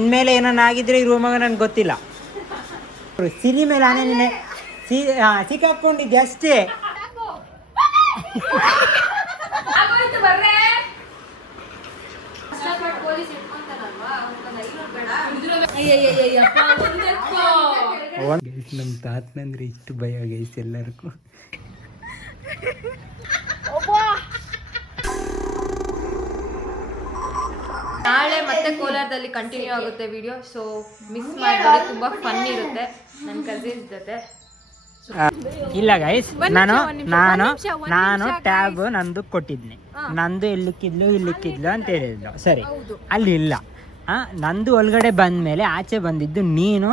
ಇನ್ಮೇಲೆ ಏನನ್ನ ಆಗಿದ್ರೆ ಈ ರೂಮಾಗ ನನ್ಗೆ ಗೊತ್ತಿಲ್ಲ. ಸಿರಿ ಮೇಲೆ ಆನೆ ನಿನ್ನೆ ಸಿಕ್ಕಾಕೊಂಡಿದ್ದೆ ಅಷ್ಟೇ. ನಮ್ಮ ತಾತನಂದ್ರೆ ಇಷ್ಟು ಭಯ ಗೈಸ್ ಎಲ್ಲರಿಗೂ. ನಾಳೆ ಮತ್ತೆ ಕೋಲಾರದಲ್ಲಿ ಕಂಟಿನ್ಯೂ ಆಗುತ್ತೆ ವಿಡಿಯೋ, ಸೊ ಮಿಸ್ ಮಾಡಬೇಡಿ, ತುಂಬಾ ಫನ್ ಇರುತ್ತೆ ನನ್ನ ಕಸಿನ್ಸ್ ಜೊತೆ. ಇಲ್ಲ ಗೈಸ್, ನಾನು ಟ್ಯಾಬ್ ನಂದು ಕೊಟ್ಟಿದ್ನಿ, ನಂದು ಇಲ್ಲಿಕ್ಕಿದ್ಲು ಅಂತ ಹೇಳಿದ್ಲು. ಸರಿ, ಅಲ್ಲಿ ಇಲ್ಲ. ನಂದು ಒಳಗಡೆ ಬಂದ್ಮೇಲೆ ಆಚೆ ಬಂದಿದ್ದು ನೀನು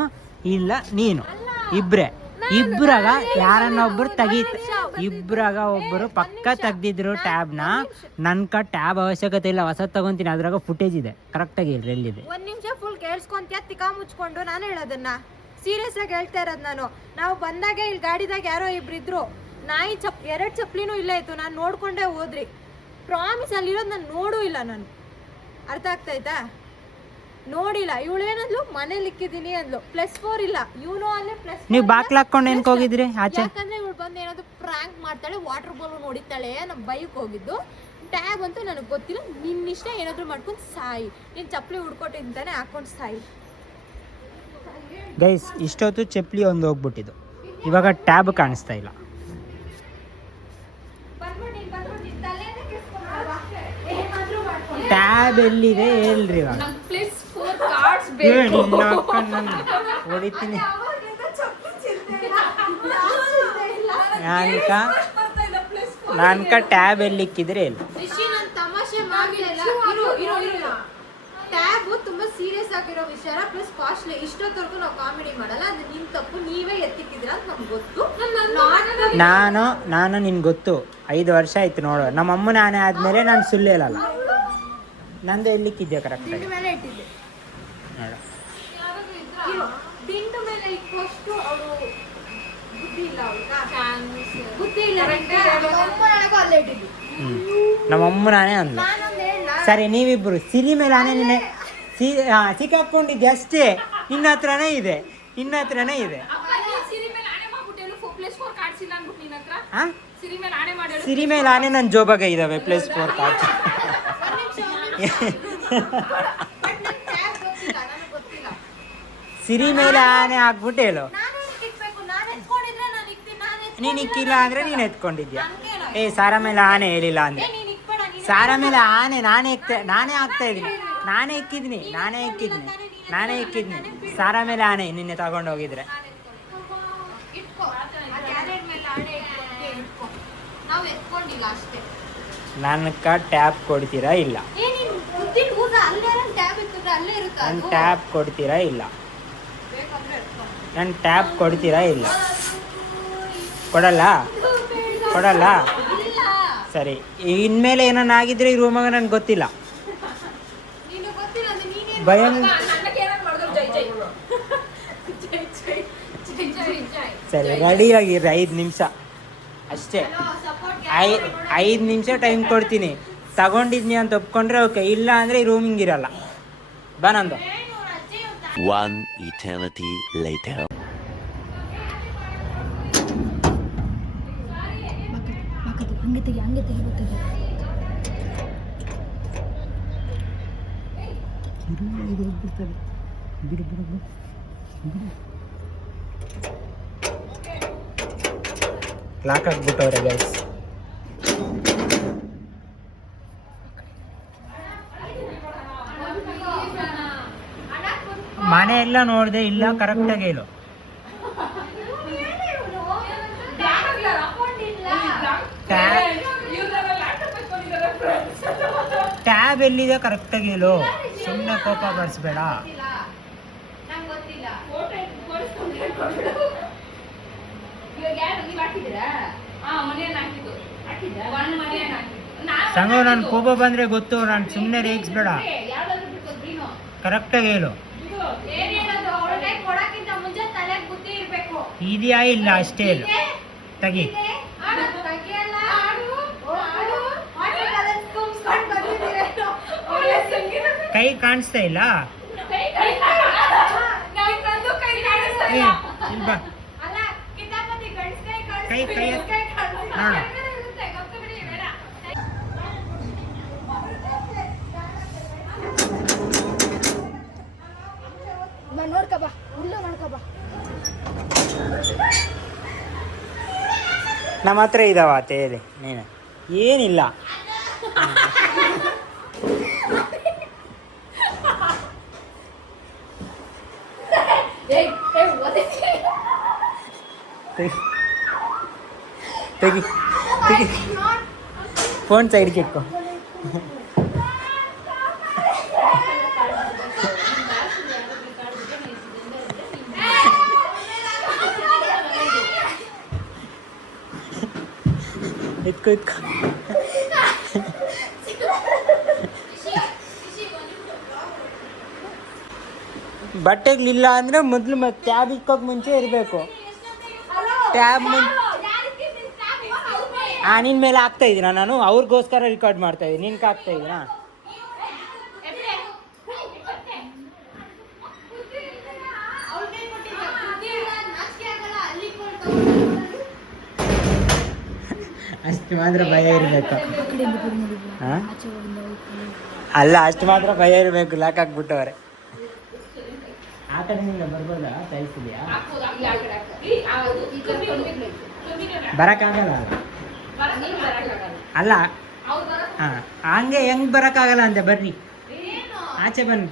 ಇಬ್ರಾಗ ಯಾರನ್ನ ಒಬ್ರು ಇಬ್ರಾಗ ಒಬ್ಬರು ಪಕ್ಕ ತೆಗ್ದಿದ್ರು ಟ್ಯಾಬ್ನ. ನನ್ಕ ಟ್ಯಾಬ್ ಅವಶ್ಯಕತೆ ಇಲ್ಲ, ಹೊಸ ತಗೊಂತೀನಿ, ಅದ್ರಾಗ ಫುಟೇಜ್ ಇದೆ. ಕರೆಕ್ಟಾಗಿ ಹೇಳ್ರಿ ಎಲ್ಲಿದೆ. ಒಂದ್ ನಿಮಿಷ ಫುಲ್ ಕೇಳಿಸ್ಕೊಂತೀಯ, ತಿಕಾ ಮುಚ್ಕೊಂಡು ನಾನು ಹೇಳೋದನ್ನ ಸೀರಿಯಸ್ ಆಗಿ ಹೇಳ್ತಾ ಇರೋದು ನಾನು. ನಾವು ಬಂದಾಗ ಇಲ್ಲಿ ಗಾಡಿದಾಗ ಯಾರೋ ಇಬ್ರಿದ್ರು, ನಾಯಿ ಎರಡು ಚಪ್ಲಿನೂ ಇಲ್ಲ ಇತ್ತು, ನಾನು ನೋಡ್ಕೊಂಡೇ ಹೋದ್ರಿ. ಪ್ರಾಮಿಸ್ ಅಲ್ಲಿರೋದು ನಾನು ನೋಡೂ ಇಲ್ಲ, ನಾನು ಅರ್ಥ ಆಗ್ತಾಯ್ತಾ, ನೋಡಿಲ್ಲ. ಇವಳೇನಂದ್ಲು ಮನೇಲಿ ಇಕ್ಕಿದೀನಿ ಅಂದ್ಲು, +4 ಇಲ್ಲ, ಇವನು ಅಲ್ಲೇ +4. ನೀವು ಬಾಕ್ಲ ಹಾಕೊಂಡು ಏನ್ಕ್ ಹೋಗಿದ್ರಿ ಆಚೆ? ಯಾಕಂದ್ರೆ ಇವಳು ಬಂದು ಏನಾದ್ರು ಪ್ರ್ಯಾಂಕ್ ಮಾಡ್ತಾಳೆ, ವಾಟರ್ ಬಾಲ್ ನೋಡಿತಾಳೆ, ನಮ್ಮ ಬೈಕ್ ಹೋಗಿದ್ದು. ಟ್ಯಾಬ್ ಅಂತೂ ನನಗೆ ಗೊತ್ತಿಲ್ಲ, ನಿನ್ನಿಷ್ಟ ಏನಾದ್ರು ಮಾಡ್ಕೊಂಡು ಸಾಯಿ, ನೀನು ಚಪ್ಪಲಿ ಹುಡ್ಕೊಟ್ಟಿದ್ದಾನೆ ಹಾಕೊಂಡು ಸಾಯಿ. ಗೈಸ್, ಇಷ್ಟೊತ್ತು ಚಪ್ಪಲಿ ಒಂದು ಹೋಗ್ಬಿಟ್ಟಿದ್ದು, ಇವಾಗ ಟ್ಯಾಬ್ ಕಾಣಿಸ್ತಾ ಇಲ್ಲ. ಟ್ಯಾಬ್ ಎಲ್ಲಿದೆ ಹೇಳ್ರಿ ಇವಾಗ. ಹೊಡಿತೀನಿ ನಾನ್ಕ ಟ್ಯಾಬ್ ಎಲ್ಲಿಕ್ಕಿದ್ರೆ ಇಲ್ಲ. ಟ್ಯಾಬ್ ತುಂಬಾ ಸೀರಿಯಸ್ ಆಗಿರೋ ವಿಷಯ, ಪ್ಲಸ್ ಕಾಸ್ಟ್ಲಿ. ಇಷ್ಟೊತ್ತವರೆಗೂ ನಾವು ಕಾಮಿಡಿ ಮಾಡಲ್ಲ, ಅದು ನಿಮ್ ತಪ್ಪು, ನೀವೇ ಎತ್ತಿಕ್ಕಿದ್ರ ಅಂತ ನಮ್ಗೆ ಗೊತ್ತು. ನಾನು ನಿನ್ಗೆ ಗೊತ್ತು, 5 ವರ್ಷ ಆಯ್ತು ನೋಡು. ನಮ್ಮ ಅಮ್ಮನ ಆನೆ ಆದ್ಮೇಲೆ ನಾನು ಸುಳ್ಳು ಹೇಳಲ್ಲ. ನಂದು ಎಲ್ಲಿಕ್ಕಿದ್ದೆ ಕರೆಕ್ಟ್ ಆಗಿ ಮೇಲೆ ಇಟ್ಟಿದ್ದೆ ದಿಂಡು ಮೇಲೆ ಇಕ್ಕಷ್ಟು ಅವಳು ಬುದ್ಧಿ ಇಲ್ಲ ಅಲ್ಲೇ ಇಟ್ಟಿದ್ದು. ನಮ್ಮ ಅಮ್ಮನ ಆನೆ ಅಂದ್ಲು. ಸರಿ, ನೀವಿಬ್ರು ಸಿರಿ ಮೇಲೆ ಆನೆ ನಿನ್ನೆ ಸಿಕ್ಕಾಕೊಂಡಿದ್ದೆ ಅಷ್ಟೇ. ನಿನ್ನ ಹತ್ರನೇ ಇದೆ. ಸಿರಿ ಮೇಲೆ ಆನೆ ನನ್ನ ಜೋಬಾಗ ಇದಾವೆ +4 ಕಾರ್ಡ್ಸ್. ಸಿರಿ ಮೇಲೆ ಆನೆ ಹಾಕ್ಬಿಟ್ಟು ಹೇಳು. ನೀನ್ ಇಕ್ಕಿಲ್ಲ ಅಂದ್ರೆ ನೀನ್ ಎತ್ಕೊಂಡಿದ್ಯಾ? ಸಾರಾ ಮೇಲೆ ಆನೆ ಹೇಳಿಲ್ಲ ಅಂದ್ರೆ, ಸಾರಾ ಮೇಲೆ ಆನೆ ನಾನೇ ಹಾಕ್ತಾ ಇದೀನಿ, ನಾನೇ ಇಕ್ಕಿದ್ನಿ. ಸಾರಾ ಮೇಲೆ ಆನೆ ನಿನ್ನೆ ತಗೊಂಡು ಹೋಗಿದ್ರೆ. ನನ್ಕ ಟ್ಯಾಬ್ ಕೊಡ್ತೀರಾ ಇಲ್ಲ? ನನ್ ಟ್ಯಾಬ್ ಕೊಡ್ತೀರಾ ಇಲ್ಲ? ಕೊಡಲ್ಲ. ಸರಿ, ಇನ್ಮೇಲೆ ಏನನ್ನ ಆಗಿದ್ರೆ ಈ ರೂಮಾಗ ನನ್ಗೆ ಗೊತ್ತಿಲ್ಲ. ಭಯ. ಸರಿ, ರೆಡಿಯಾಗಿರ್ರಿ, 5 ನಿಮಿಷ ಅಷ್ಟೇ. 5 ನಿಮಿಷ ಟೈಮ್ ಕೊಡ್ತೀನಿ. ತಗೊಂಡಿದ್ನಿ ಅಂತ ಒಪ್ಕೊಂಡ್ರೆ ಓಕೆ, ಇಲ್ಲ ಅಂದ್ರೆ ಈ ರೂಮ್ ಹಿಂಗಿರಲ್ಲ. ಬಾ ನಂದು. One eternity later. ಲಾಕ್ ಹಾಕ್ಬಿಟ್ಟವ್ರೆ ಗೈಸ್. ಮನೆ ಎಲ್ಲ ನೋಡಿದೆ, ಇಲ್ಲ ಕರೆಕ್ಟಾಗಿ ಹೇಳು. ಟ್ಯಾಬ್ ಎಲ್ಲಿದೆ ಕರೆಕ್ಟಾಗಿ ಹೇಳು, ಸುಮ್ಮನೆ ಕೋಪ ಬರ್ಸ್ಬೇಡ. ಸಂಗ ನಾನು ಕೋಪ ಬಂದ್ರೆ ಗೊತ್ತು, ನಾನು ಸುಮ್ಮನೆ ರೇಗಿಸ್ಬೇಡ, ಕರೆಕ್ಟಾಗಿ ಹೇಳು. ಇದೆಯಾ ಇಲ್ಲ ಅಷ್ಟೇ ಹೇಳು. ತೆಗಿ. ಕೈ ಕಾಣಿಸ್ತಾ ಇಲ್ಲ. ಏ, ಇಲ್ಲಿ ಬಾ. ಕೈ ಕೈ ನೋಡು. ನೋಡ್ಕಬಾ ಉಳ್ಳ ಮಾಡ್ಕಬಾ. ನಮ್ಮ ಹತ್ರ ಇದಾವ ತೇಲಿ ನೀನು ಏನಿಲ್ಲ. ತೆಗಿ ತೆಗಿ ಫೋನ್ ಸೈಡ್ಗೆ ಇಟ್ಕೊ. ಇಟ್ಕೊ ಇಟ್ಕೊ. ಬಟ್ಟೆಗಳಿಲ್ಲ ಅಂದರೆ ಮೊದಲು ಟ್ಯಾಬ್ ಇಕ್ಕೋಕೆ ಮುಂಚೆ ಇರಬೇಕು. ಟ್ಯಾಬ್ ನಿನ್ನ ಮೇಲೆ ಹಾಕ್ತಾ ಇದ್ದೀನ ನಾನು, ಅವ್ರಿಗೋಸ್ಕರ ರೆಕಾರ್ಡ್ ಮಾಡ್ತಾ ಇದ್ದೀನಿ, ನಿನ್ಗೆ ಹಾಕ್ತಾ ಇದ್ದೀನಾ? ಅಷ್ಟು ಮಾತ್ರ ಭಯ ಇರಬೇಕು. ಹಾಂ ಅಲ್ಲ, ಅಷ್ಟು ಮಾತ್ರ ಭಯ ಇರಬೇಕು. ಲಾಕ್ ಹಾಕ್ಬಿಟ್ಟವ್ರೆ. ಆ ಕಡೆಯಿಂದ ಬರ್ಬೋದಾ? ಸಹಿಸಿದ್ಯಾ? ಬರೋಕ್ಕಾಗಲ್ಲ ಅಲ್ಲ. ಹಾಂ ಹಂಗೆ ಹೆಂಗೆ ಬರೋಕ್ಕಾಗಲ್ಲ ಅಂತೆ. ಬರ್ರಿ ಆಚೆ ಬನ್ನಿ.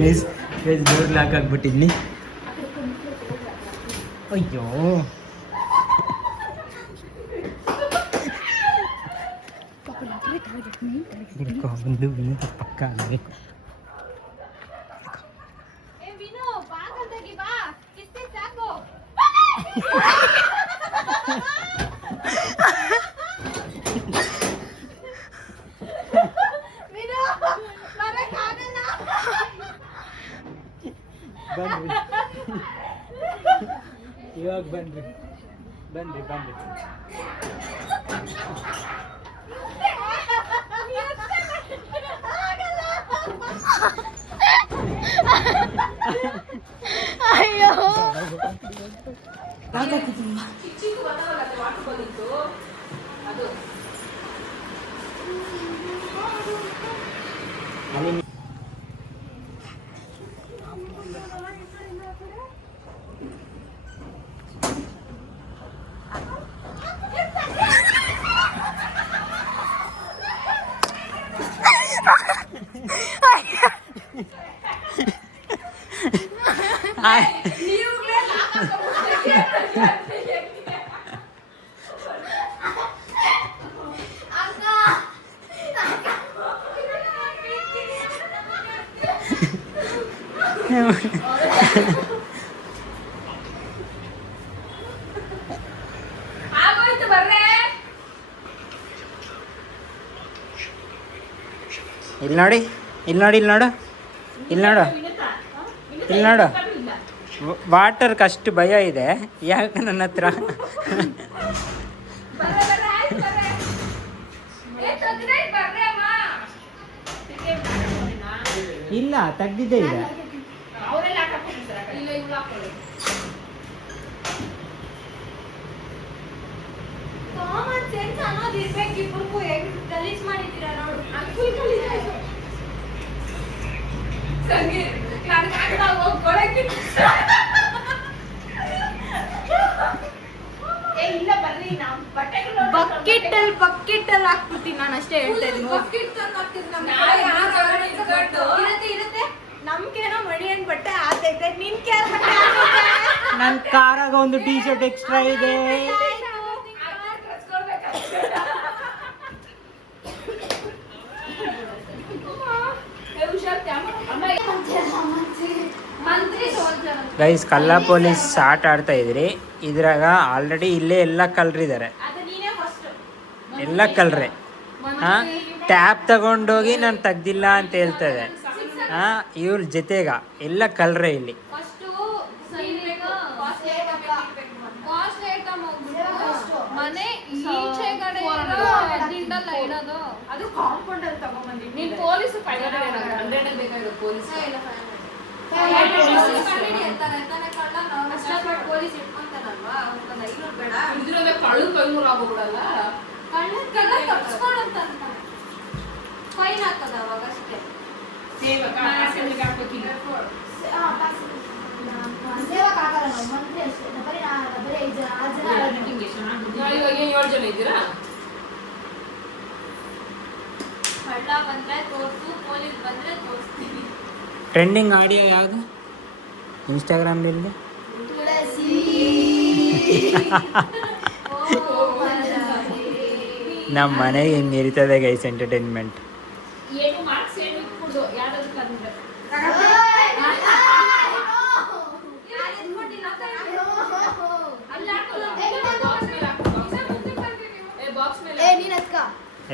ಗೈಸ್ ಡೋರ್ ಲಾಕ್ ಆಗ್ಬಿಟ್ಟಿದ್ನಿ. ಅಯ್ಯೋ ಒಂದು ಪಕ್ಕ ಆಗಬೇಕು. ಬನ್ರಿ ಇವಾಗ ಬನ್ರಿ ಬನ್ರಿ ಬನ್ರಿ. ಅಯ್ಯೋ ಅಲ್ಲಿ ಇಲ್ಲಿ ನೋಡಿ, ಇಲ್ಲಿ ನೋಡಿ, ಇಲ್ಲಿ ನೋಡು, ಇಲ್ಲಿ ನೋಡು, ಇಲ್ಲಿ ನೋಡು. ವಾಟರ್ಗೆ ಅಷ್ಟು ಭಯ ಇದೆ ಯಾಕೆ ನನ್ನ ಹತ್ರ? ಇಲ್ಲ ತೆಗ್ದಿದ್ದೇ ಇದೆ. ಕಾಮನ್ ಸೆನ್ಸ್ ಅನ್ನೋದು ಇರ್ಬೇಕು ಇಬ್ಬರಿಗೂ. ಹೆಂಗ್ ಗಲೀಜ್ ಮಾಡಿದ್ದೀರಾ ನೋಡು. ಫುಲ್ ಗಲೀಜ್ ಆಯ್ತು. ಬಕೆಟ್ ಅಲ್ಲಿ ಹಾಕ್ಬಿಡ್ತೀನಿ ನಾನು, ಅಷ್ಟೇ ಹೇಳ್ತಾ ಇದ್ದೀನಿ. ಇರುತ್ತೆ ನಮ್ಗೇನೋ ಮಣಿ ಅನ್ ಬಟ್ಟೆ ಆತೈತೆ, ನಿನ್ ಕ್ಯಾರ ಬಟ್ಟೆ ನನ್ನ ಕಾರಾಗ ಒಂದು ಟೀ ಶರ್ಟ್ ಎಕ್ಸ್ಟ್ರಾ ಇದೆ. ಗೈಸ್ ಕಳ್ಳ ಪೊಲೀಸ್ ಆಟ ಆಡ್ತಾ ಇದ್ರಿ. ಇದ್ರಾಗ ಆಲ್ರೆಡಿ ಇಲ್ಲೇ ಎಲ್ಲ ಕಳ್ರಿದ್ದಾರೆ, ಎಲ್ಲ ಕಳ್ರೆ. ಹಾಂ ಟ್ಯಾಬ್ ತಗೊಂಡೋಗಿ ನಾನು ತೆಗ್ದಿಲ್ಲ ಅಂತ ಹೇಳ್ತದೆ. ಇವ್ರ ಜೊತೆಗ ಎಲ್ಲ ಕಲ್ರೆ ಇಲ್ಲಿ. ಫಸ್ಟು ಕಾಸ್ಟ್ಲಿ ಐಟಮ್ ಹೋಗ್ಬಿಟ್ಟು ಮನೆ ಈಚೆ ಕಡೆ ದಿಂಡಲ್ಲ ಇಡೋದು, ಅದು ಕಾಂಪೌಂಡ್ ಅಲ್ಲಿ ತಗೊಂಡ್ಬಂದಿ. ನೀನ್ ಪೊಲೀಸ್ 500 ಬೇಕಾಗಿರೋ ಪೊಲೀಸ್ ಪೊಲೀಸ್ ಇಟ್ಕೊಂತಾನಲ್ವಾ, ಒಂದು 500 ಬೇಡ ಇದ್ರಿಂದ ಕಳ್ಳು 500 ಆಗೋಗ್ಬಿಡಲ್ಲ. ಕಳ್ಳ ತಪ್ಸ್ಕೊಂಡಂತ ಫೈನ್ ಹಾಕದ ಅವಾಗ ಅಷ್ಟೇ. ಸೇವಕ ಹಾಕ್ಬೇಕಿಲ್ಲ, ಸೇವಕ ಹಾಕಲ್ಲ ನಾವು, ಮಂತ್ರಿ ಅಷ್ಟೇ. ಬರೀ 6 ಜನ ಇವಾಗ 7 ಜನ ಇದ್ದೀರಾ. ಕಳ್ಳ ಬಂದ್ರೆ ತೋರ್ಸು, ಪೊಲೀಸ್ ಬಂದ್ರೆ ತೋರಿಸ್ತೀವಿ. ಟ್ರೆಂಡಿಂಗ್ ಆಡಿಯೋ ಯಾವುದು ಇನ್ಸ್ಟಾಗ್ರಾಮ್ನಲ್ಲಿ? ನಮ್ಮ ಮನೆಗೆ ಹಿಂಗೆ ಇರ್ತದೆ ಗೈಸ್ ಎಂಟರ್ಟೈನ್ಮೆಂಟ್. ಏನು ಮಾರ್ಕ್ಸ್ ಏನು ಇಟ್ಬಿಡು ಯಾರಾದ್ರೂ ಬಂದ್ರೆ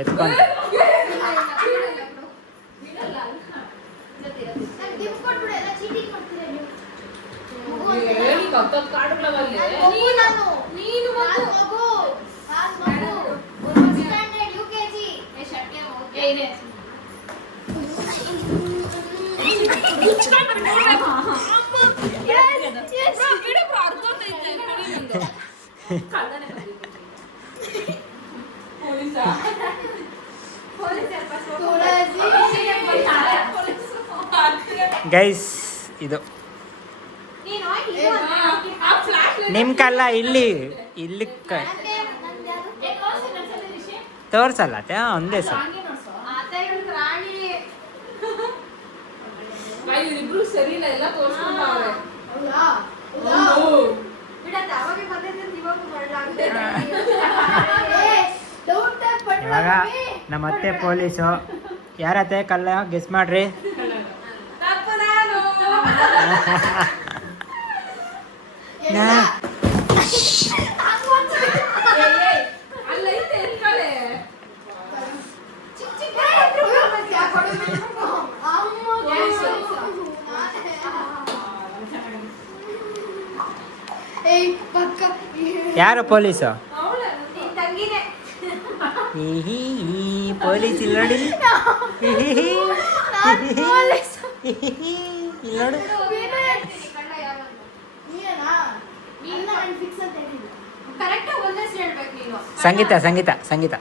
ಎತ್ಕೊಂಡು ಗೈಸ್ ಇದು ನಿಮ್ಕಲ್ಲ, ಇಲ್ಲಿ ಇಲ್ಲಿ ತೋರ್ಸಲ್ಲ ಒಂದೇ ಸಲ. ಇಬ್ರು ಸರಿ ಇಲ್ಲ, ಎಲ್ಲ ತೋರ್ಸ್ಕೊಂಡವ್ರೆ. ಇವಾಗ ನಮ್ಮ ಅತ್ತೆ ಪೊಲೀಸು. ಯಾರತ್ತೆ ಕಲ್ಲ ಗೆಸ್ ಮಾಡ್ರಿ. ಯಾರು ಪೊಲೀಸು? ಪೊಲೀಸ್ ಇಲ್ಲ ನೋಡಿ, ಇಲ್ಲ ನೋಡು. ಸಂಗೀತ ಸಂಗೀತ ಸಂಗೀತ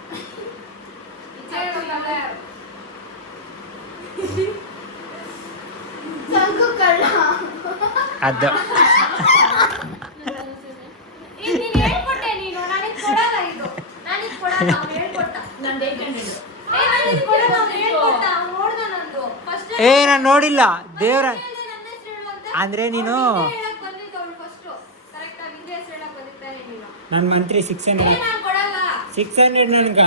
ಅದು ನಾನು ನೋಡಿಲ್ಲ ದೇವ್ರ ಅಂದ್ರೆ ನೀನು ನನ್ನ ಮಂತ್ರಿ 600 ನನ್ಗ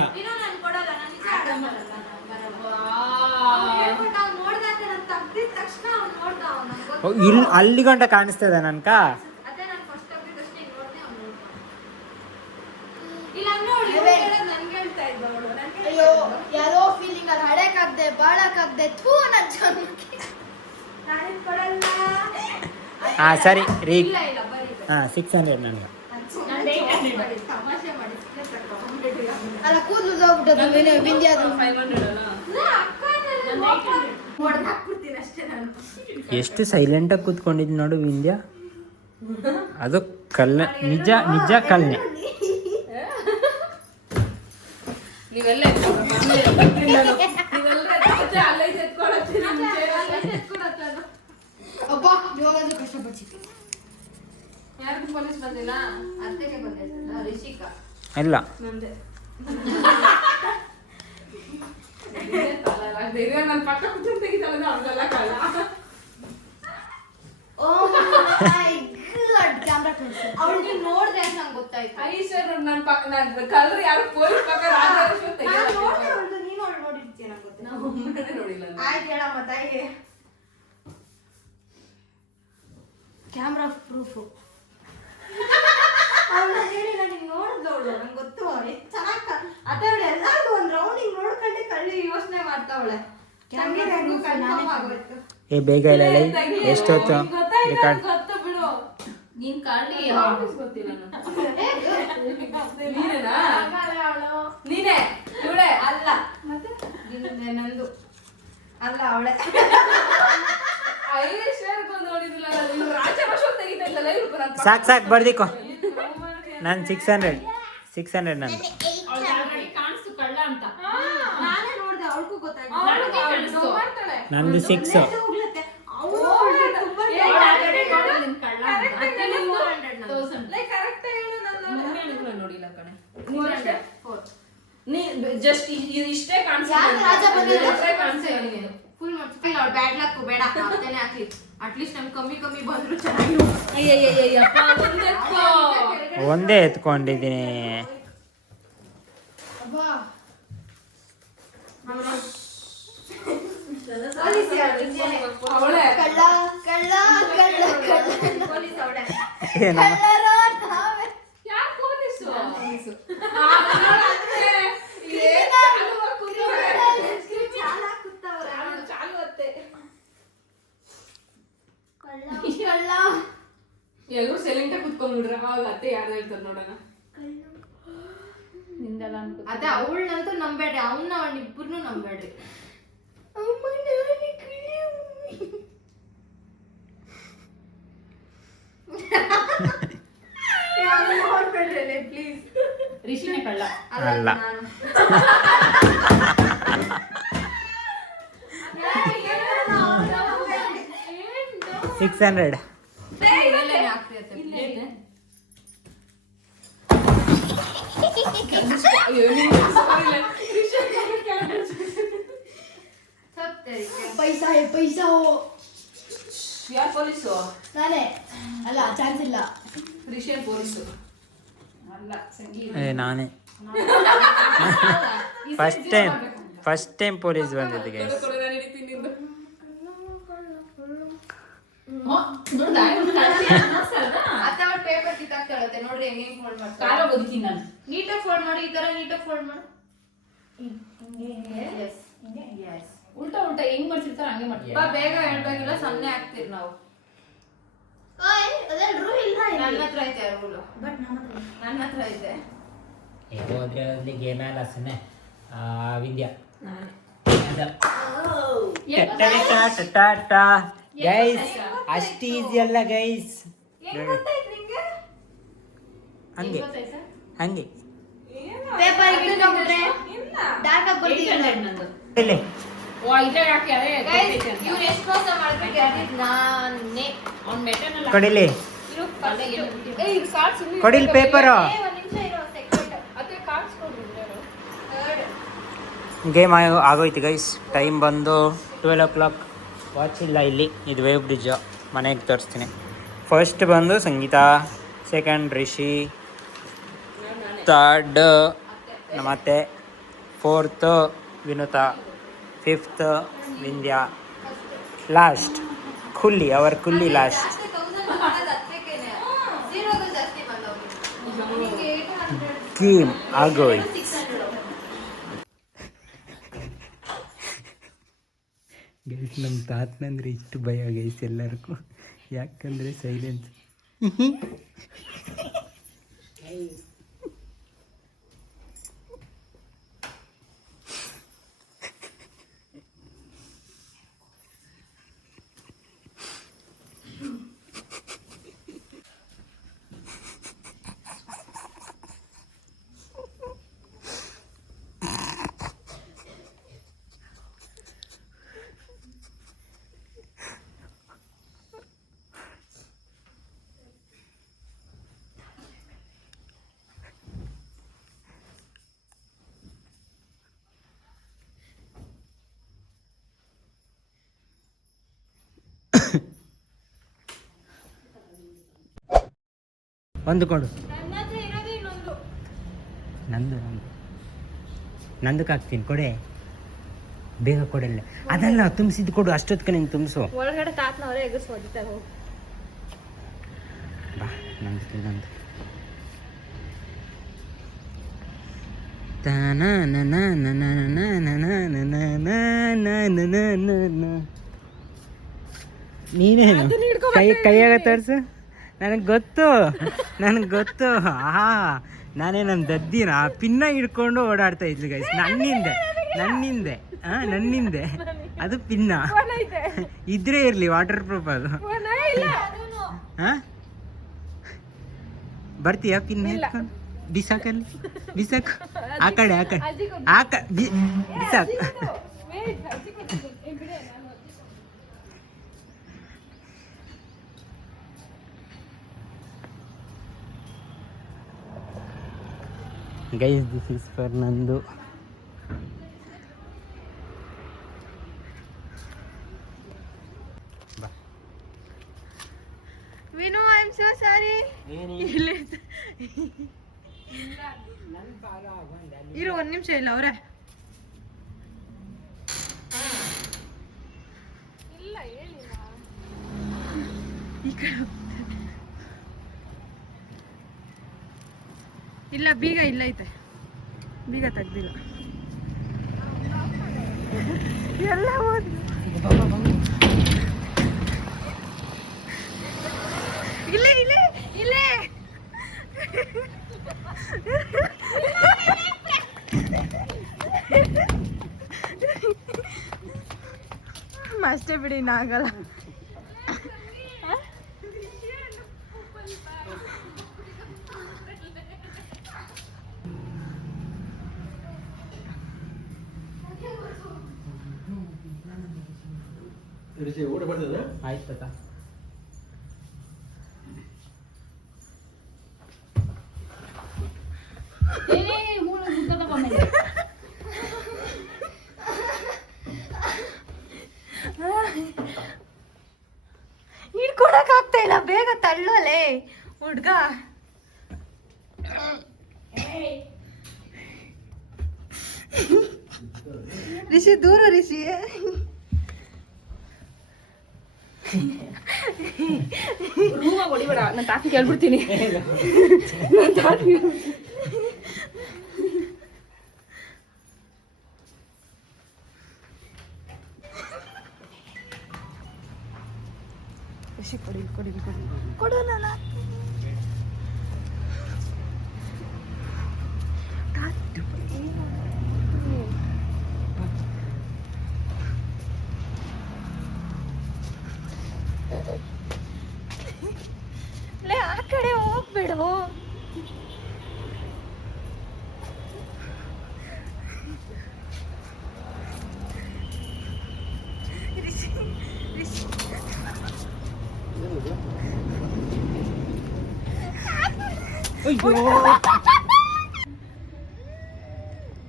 ಇಲ್ಲಿ ಅಲ್ಲಿ ಗಂಟ ಕಾಣಿಸ್ತದ ನನ್ಕ. ಯಾರೋ ಫೀಲಿಂಗ್ ಅಲ್ಲಿ ಹಡಕ್ಕಾಗ್ದೆ ಬಾಳಕ್ಕಾಗ್ದೆ ಸರಿ ರೀ. 600 ನನ್ಗೆ. ಎಷ್ಟು ಸೈಲೆಂಟಾಗಿ ಕೂತ್ಕೊಂಡಿದ್ ನೋಡು ವಿಂಧ್ಯ. ಅದು ಕಲ್ಲ, ನಿಜ ನಿಜ ಕಲ್ನೆ. ಪೊಲೀಸ್ ಬಂದಿಲ್ಲ, ಅತ್ತೆಗೆ ಬಂದಿಲ್ಲ, ರಿಷಿಕಾ ಇಲ್ಲ ನನ್ನ ಪಕ್ಕ ಕೂತ್ಕೊಂಡು ತೆಗಿತಾಳೆ ಅವ್ರಿಗೆಲ್ಲ ಕಾಲ. ಅವ್ಳಿಗೆ ನೋಡ್ದೆ ಅಂತ ನಂಗೆ ಗೊತ್ತಾಯ್ತು. ಐಶ್ವರ್ ನನ್ನ ಪಕ್ಕ ನಾನು ಕಲ್ರು ಯಾರು ಪೊಲೀಸ್ ಪಕ್ಕ ನೀನು ಅವಳು ನೋಡಿರ್ತೀಯ ನಂಗೆ ಗೊತ್ತಿಲ್ಲ. ನಾವು ಒಮ್ಮೆ ನೋಡಿಲ್ಲ. ಆಯ್ತು ಹೇಳಮ್ಮ ತಾಯಿ. ಕ್ಯಾಮ್ರಾ ಪ್ರೂಫು ಅವಳು ಹೇಳಿಲ್ಲ, ನೀನು ನೋಡಿದ್ಲವಳು ನಂಗೆ ಗೊತ್ತು. ಚೆನ್ನಾಗಿ ಅದೇ ಅವಳು ಎಲ್ಲಾರ್ದು ಒಂದು ರೌಂಡ್ ಹಿಂಗೆ ನೋಡ್ಕೊಂಡೆ ಕಳ್ಳಿ ಯೋಚನೆ ಮಾಡ್ತಾವಳೆ. ಕನ್ಫರ್ಮ್ ಆಗೋಯ್ತು. ಏ ಬೇಗ ಇಲ್ಲ ಹೇಳಿ ಎಷ್ಟೊತ್ತು ರೆಕಾರ್ಡ್ ನೀನ್ ಕಾಳಿ ಗೊತ್ತಿಲ್ಲ ನೀನೇ ಇವಳೆ ಅಲ್ಲ ನಂದು ಅಲ್ಲ ಅವಳೆ ಸಾಕು ಬರ್ದಿಕೋ ನಾನು 600 ನಂದು ಕಾಣಿಸ್ತು ಕಳ್ಳ ಅಂತ ನಾನೇ ನೋಡ್ದೆ ಅವಳಿಗೂ ಗೊತ್ತಾಯ್ತು ನಂದು 6 ನೋಡಿಲ್ಲ ಕಣೆ ಜಸ್ಟ್ ಇಷ್ಟೇ ಫುಲ್ ಮಾಡ್ತೀನಿ ಅವ್ಳು ಬ್ಯಾಡ್ ಲಕ್ ಬೇಡ ಅದನ್ನೇ ಹಾಕ್ಲಿ ಅಟ್ಲೀಸ್ಟ್ ನಮ್ಗೆ ಕಮ್ಮಿ ಬಂದ್ರು ಚೆನ್ನಾಗಿ ಒಂದೇ ಎತ್ಕೊಂಡಿದ್ದೀನಿ ಏನಮ್ಮ ಎಲ್ಲರೂ ಸೈಲೆಂಟ್ ಕುತ್ಕೊಂಡ್ಬಿಡ್ರ ಅವಾಗ ಅತ್ತೆ ಯಾರು ಹೇಳ್ತಾರೆ ನೋಡೋಣ ಅದೇ ಅವಳನ್ನಂತೂ ನಂಬೇಡ್ರಿ ಅವನ್ನ ಇಬ್ಬರನ್ನೂ ನಂಬೇಡ್ರಿ ಪ್ಲೀಸ್ ರಿಷಿನೇ ಕಳ್ಳ ಅಲ್ಲ 600 ಪೈಸಾ ಯಾರು ಪೊಲೀಸು ನಾನೇ ಅಲ್ಲ ಚಾನ್ಸ್ ಇಲ್ಲ ರಿಷಿಯನ್ ಪೊಲೀಸು ಅಲ್ಲ ಸಂಗೀತ ನಾನೇ ಫಸ್ಟ್ ಟೈಮ್ ಪೊಲೀಸ್ ಬಂದಿದ್ದು ಗೈಸ್ ಪೇಪರ್ ಕಿತ್ತಾಕ್ತಾಳತ್ತೆ ನೋಡ್ರಿ ಹೆಂಗೆ ಫೋಲ್ಡ್ ಮಾಡ್ತಾರೆ ಕಾಲ ಓದಿತೀನಿ ನಾನು ನೀಟಾಗಿ ಫೋಲ್ಡ್ ಮಾಡಿ ಈ ತರ ನೀಟಾಗಿ ಫೋಲ್ಡ್ ಮಾಡು ಉಲ್ಟಾ ಹೆಂಗ್ ಮಾಡ್ತಿರ್ತಾರ ಹಂಗೆ ಮಾಡ್ತೀವಿ ಬೇಗ ಹೇಳ್ಬೇಕಿಲ್ಲ ಸೊನ್ನೆ ಆಗ್ತೀರಿ ನಾವು ನನ್ನ ಹತ್ರ ಐತೆ ರೂಲು ಬಟ್ ನನ್ನ ಹತ್ರ ಐತೆ ಹೋದ್ರೆ ಗೇಮಲ್ಲ ಸುಮ್ಮನೆ ವಿದ್ಯಾ ಗೈಸ್ ಅಷ್ಟು ಈಸಿ ಅಲ್ಲ ಗೈಸ್ ಹಂಗೆ ಪೇಪರ್ ಇಟ್ಕೊಂಡ್ಬಿಟ್ರೆ ಡಾರ್ಕ್ ಆಗಿ ಬರ್ತಿಲ್ಲ ನಂದು ಇಲ್ಲಿ ಓ ಇದ್ರೆ ಯಾಕೆ ಅದೇ ಇವ್ರು ಎಷ್ಟು ಮೋಸ ಮಾಡ್ಬೇಕು ನಾನೇ ಅವ್ನ ಮೆಟರ್ನಲ್ಲ ಕೊಡಿಲಿ ಕಾರ್ಡ್ಸ್ ಕೊಡಿಲ್ ಪೇಪರು ಒಂದ್ ನಿಮಿಷ ಇರೋ ಸೆಕೆಂಡ್ ಅದೇ ಕಾರ್ಡ್ಸ್ ಕೊಡ್ರಿ ಗೇಮ್ ಆಗೋಯ್ತು ಗೈಸ್ ಟೈಮ್ ಬಂದು 12 o'clock ವಾಚ್ ಇಲ್ಲ ಇಲ್ಲಿ ಇದು ವೇವ್ ಬ್ರಿಡ್ಜು ಮನೆಗೆ ತೋರಿಸ್ತೀನಿ ಫಸ್ಟ್ ಬಂದು ಸಂಗೀತ ಸೆಕೆಂಡ್ ರಿಷಿ ಥರ್ಡ್ ನಮ್ಮತ್ತೆ fourth Vinutha fifth Vindya last Kulli our Kulli last game ಆಗೋಯ್ತು ಗೈಸ್ ನಮ್ಮ ತಾತನಂದ್ರೆ ಇಷ್ಟು ಭಯ ಗೈಸ್ ಎಲ್ಲರಿಗೂ ಯಾಕಂದರೆ ಸೈಲೆನ್ಸ್ ಒಂದು ಕೊಡು ನಂದು ನಂದಕ್ಕೆ ಹಾಕ್ತೀನಿ ಕೊಡೆ ಬೇಗ ಕೊಡಲ್ಲ ಅದಲ್ಲ ತುಂಬಿಸಿದ್ದು ಕೊಡು ಅಷ್ಟೊತ್ತಿಗೆ ನೀನು ತುಂಬಿಸು ಒಳಗಡೆ ತಾತನವರೇ ಎಗರ್ಸ್ ಹೊಡಿತಾರೆ ಹೋಗಿ ಬಾ ನಂದು ನಂದು ನೀನೇನು ಅದನ್ನ ಹಿಡ್ಕೊಂಡ್ ಕೈಯಾಗ ತೋರಿಸು. ನನಗೆ ಗೊತ್ತು ಆಹಾ ನಾನೇ ನಮ್ಮ ದದ್ದಿನ ಪಿನ್ನ ಹಿಡ್ಕೊಂಡು ಓಡಾಡ್ತಾ ಇದ್ಲು ಗೈಸ್. ನನ್ನಿಂದೆ ಅದು ಪಿನ್ನ ಇದ್ರೆ ಇರಲಿ, ವಾಟರ್ ಪ್ರೂಫ್ ಅದು. ಹಾಂ ಬರ್ತೀಯಾ ಪಿನ್ ಎತ್ಕೊಂಡು? ಬಿಸಾಕು ಆ ಕಡೆ ಬಿಸಾಕು. ಗೈಸ್ ದಿಸ್ ಇಸ್ ಫಾರ್ ನಂದು. Vinu I am so sorry. ಇರು ಒಂದ್ ನಿಮಿಷ ಇಲ್ಲ ಅವ್ರೆ. ಇಲ್ಲ ಹೇಳಿಲ್ಲ ಈ ಕಡೆ. ಇಲ್ಲ ಬೀಗ ಇಲ್ಲ ಐತೆ, ಬೀಗ ತೆಗ್ದಿಲ್ಲ. ಎಲ್ಲ ಇಲ್ಲೇ ಅಷ್ಟೇ ಬಿಡಿ, ಇನ್ನಾಗಲ್ಲ. ಆಯ್ತಾ ಹಿಡ್ಕೊಳಕ್ ಆಗ್ತಾ ಇಲ್ಲ, ಬೇಗ ತಳ್ಳೋಲೆ ಹುಡ್ಗ. ರಿಷಿ ದೂರ, ರಿಷಿ ಹೊಡಿಬೇಡ, ನಾನು ತಾತ ಕೇಳ್ಬಿಡ್ತೀನಿ. ರಿಷಿ ಕೊಡು ನಾನು. ಆ ಕಡೆ ಹೋಗ್ಬೇಡು.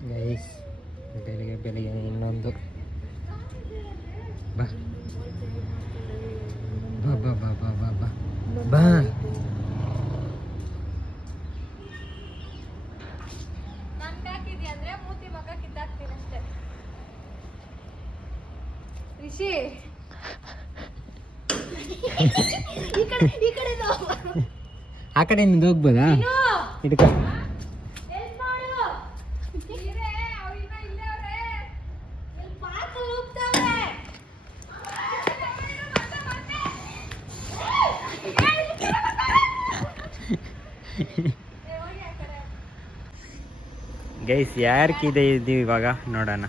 ಗೈಸ್ ಬೆಳಿಗ್ಗೆ ಇನ್ನೊಂದು ಬಾ ಬಾ ಬಾ ಬಾ ಬಾ ಬಾ ಬಾ. ಅಂದ್ರೆ ಮೂತಿ ಮಗ ಕಿತ್ತಾಕ್ತೀನಿ ಅಷ್ಟೇ. ರಿಷಿ ಆ ಕಡೆ ನಿಂದು ಹೋಗ್ಬೋದಾ? ಹಿಡ್ಕೊ. ಗೈಸ್ ಯಾರ್ಕಿದೆ ಇದ್ದೀವಿ ಇವಾಗ ನೋಡೋಣ.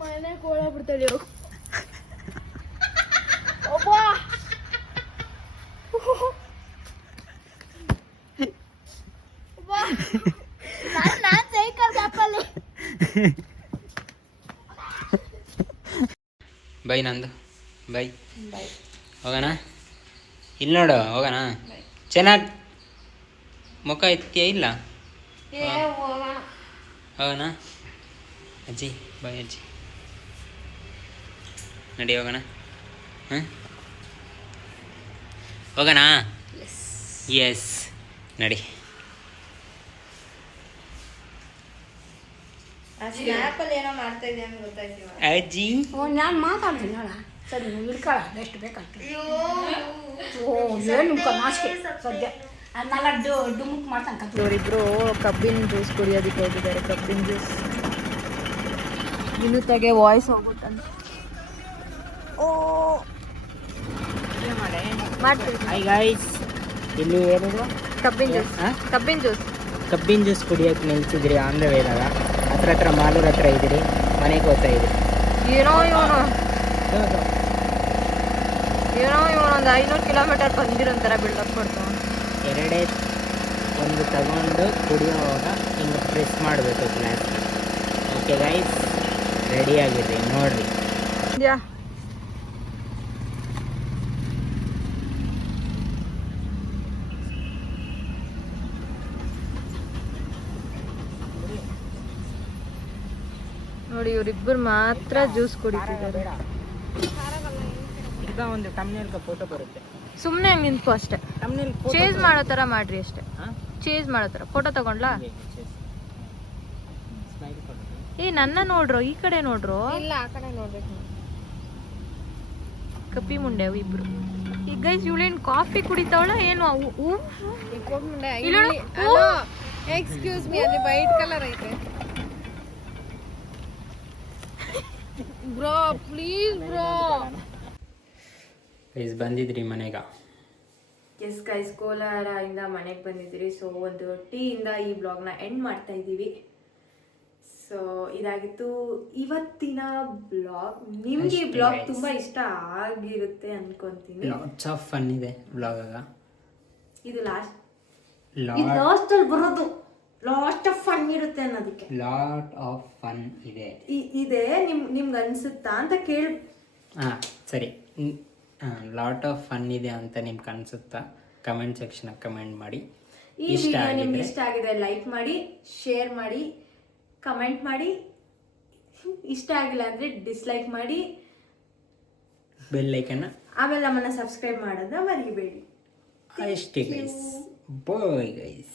ಮನೆ ಕೋಳ ಬಿಡ್ತಾಳೆ. ನಾನ್ ಸೈಕಲ್ ಗಾಪಲ್ಲಿ. ಬೈ ನಂದು ಬೈ. ಹೋಗೋಣ? ಇಲ್ಲಿ ನೋಡು, ಹೋಗೋಣ. ಚೆನ್ನಾಗಿ ಮುಖ ಎತ್ತಿಯ ಇಲ್ಲ? ಹೋಗೋಣ ಅಜ್ಜಿ. ಬಾಯ್ ಅಜ್ಜಿ. ನಡಿ ಹೋಗೋಣ. ಹಾಂ ಹೋಗೋಣ. ಎಸ್ ನಡಿ. ಸ್ನ್ಯಾಪಲ್ಲಿ ಏನೋ ಮಾಡ್ತಾ ಇದ್ದೆ ಅಂತ ಗೊತ್ತಾಯ್ತು. ಅಜ್ಜಿ ನಾನು ಮಾತಾಡ್ತೀನಿ ನೋಡ. ಸರಿ ನೀವು ಇಳ್ಕೊಳ್ಳ ಎಷ್ಟು ಬೇಕಾಗ್ತದೆ ಓ ಏನು ನಿಮ್ಗೆ ನಾಚಿಕೆ ಸದ್ಯ ಅದನ್ನೆಲ್ಲ ಡುಮುಕ್ ಮಾಡ್ತಾನೆ ಇವರಿಬ್ರು ಕಬ್ಬಿನ ಜ್ಯೂಸ್ ಕುಡಿಯೋದಕ್ಕೆ ಹೋಗಿದ್ದಾರೆ. ಕಬ್ಬಿನ ಜ್ಯೂಸ್ ವಿನುತಾಗೆ ವಾಯ್ಸ್ ಹೋಗುತ್ತಂತ. ಓ ಮಾಡ್ತೀವಿ. ಹಾಯ್ ಗಾಯ್ಸ್, ಇಲ್ಲಿ ಏನಿದು ಕಬ್ಬಿನ ಜ್ಯೂಸ್. ಹಾ? ಕಬ್ಬಿನ ಜ್ಯೂಸ್ ಕಬ್ಬಿನ ಜ್ಯೂಸ್ ಕುಡಿಯೋಕೆ ನಿಲ್ಸಿದ್ರಿ ಆನ್ ದ ವೇದಾಗ. ಹತ್ರ ಮಾಲೂರ್ ಹತ್ರ ಇದ್ದೀರಿ, ಮನೆಗೆ ಹೋಗ್ತಾ ಇದ್ರಿ. ಏನೋ ಇವನು ಒಂದು 500 ಕಿಲೋಮೀಟರ್ ಬಂದಿರೋಂಥರ ಬಿಲ್ಡಪ್ ಕೊಡ್ತಾವ. ಎರಡೇ ಒಂದು ತಗೊಂಡು ಕುಡಿಯೋವಾಗ ಹಿಂಗೆ ಪ್ರೆಸ್ ಮಾಡಬೇಕು ಗ್ಲಾಸ್ಗೆ. ಓಕೆ ಗೈಸ್, ರೆಡಿಯಾಗಿರ್ರಿ, ನೋಡಿರಿ. ಯಾ ನೋಡಿ, ಇವರಿಬ್ಬರು ಮಾತ್ರ ಜ್ಯೂಸ್ ಕುಡಿತಿದ್ದಾರೆ. ಈಗ ಒಂದು ತಮ್ಮನೇಲ್ಕ ಫೋಟೋ ಬರುತ್ತೆ, ಸುಮ್ಮನೆ ಹಂಗೆ ನಿಂತ್ಕೋ ಅಷ್ಟೇ. ತಮ್ಮನೇಲ್ ಚೇಂಜ್ ಮಾಡೋ ಥರ ಮಾಡ್ರಿ ಅಷ್ಟೇ. ಚೇಂಜ್ ಮಾಡೋ ಥರ ಫೋಟೋ ತಗೊಂಡ್ಲಾ? ಏ ನನ್ನ ನೋಡ್ರೋ, ಈ ಕಡೆ ನೋಡ್ರೋ. ಇಲ್ಲ, ಆ ಕಡೆ ನೋಡ್ಬೇಕು. ಕಪ್ಪಿ ಮುಂಡೆ ಅವು ಇಬ್ರು. ಈಗ ಗೈಸ್ ಇವಳೇನು ಕಾಫಿ ಕುಡಿತಾವಳ ಏನು? ಎಕ್ಸ್ಕ್ಯೂಸ್ ಮೀ, ಅಲ್ಲಿ ವೈಟ್ ಕಲರ್ ಐತೆ ಬ್ರೋ, ಪ್ಲೀಸ್ ಬ್ರೋ. ಗೈಸ್ ಬಂದಿದ್ರಿ ಮನೆಗ. ಎಸ್ ಗೈಸ್, ಕೋಲಾರದಿಂದ ಮನೆಗೆ ಬಂದಿದ್ದೀರಿ. ಸೊ ಒಂದು ಟೀಯಿಂದ ಈ ಬ್ಲಾಗ್ನ ಎಂಡ್ ಮಾಡ್ತಾ ಇದ್ದೀವಿ. ಸೊ ಇದಾಗಿತ್ತು ಇವತ್ತಿನ ಬ್ಲಾಗ್. ನಿಮ್ಗೆ ಈ ಬ್ಲಾಗ್ ತುಂಬಾ ಇಷ್ಟ ಆಗಿರುತ್ತೆ ಅನ್ಕೊಂತೀನಿ. ಲಾಟ್ಸ್ ಆಫ್ ಫನ್ ಇದೆ ಬ್ಲಾಗಾಗ. ಇದು ಲಾಸ್ಟ್ ಅಲ್ಲಿ ಬರೋದು ಲಾಸ್ಟ್ ಆಫ್ ಫನ್ ಇರುತ್ತೆ ಅನ್ನೋದಕ್ಕೆ. ಲಾಟ್ ಆಫ್ ಫನ್ ಇದೆ. ಇದೆ ನಿಮ್ಗೆ ಅನ್ಸುತ್ತಾ ಅಂತ ಕೇಳಿ. ಹಾಂ ಸರಿ, ಲಾಟ್ ಆಫ್ ಫನ್ ಇದೆ ಅಂತ ನಿಮ್ಗೆ ಅನ್ಸುತ್ತಾ? ಕಮೆಂಟ್ ಸೆಕ್ಷನ್ ಕಮೆಂಟ್ ಮಾಡಿ. ಈ ವಿಡಿಯೋ ನಿಮ್ಗೆ ಇಷ್ಟ ಆಗಿದೆ ಲೈಕ್ ಮಾಡಿ, ಶೇರ್ ಮಾಡಿ, ಕಮೆಂಟ್ ಮಾಡಿ. ಇಷ್ಟ ಆಗಿಲ್ಲ ಅಂದರೆ ಡಿಸ್ಲೈಕ್ ಮಾಡಿ, ಬೆಲ್ ಐಕನ್ನ ಆಮೇಲೆ ನಮ್ಮನ್ನು ಸಬ್ಸ್ಕ್ರೈಬ್ ಮಾಡೋದನ್ನ ಮರಿಬೇಡಿ. ಅಷ್ಟೇ ಗೈಸ್. Bye guys.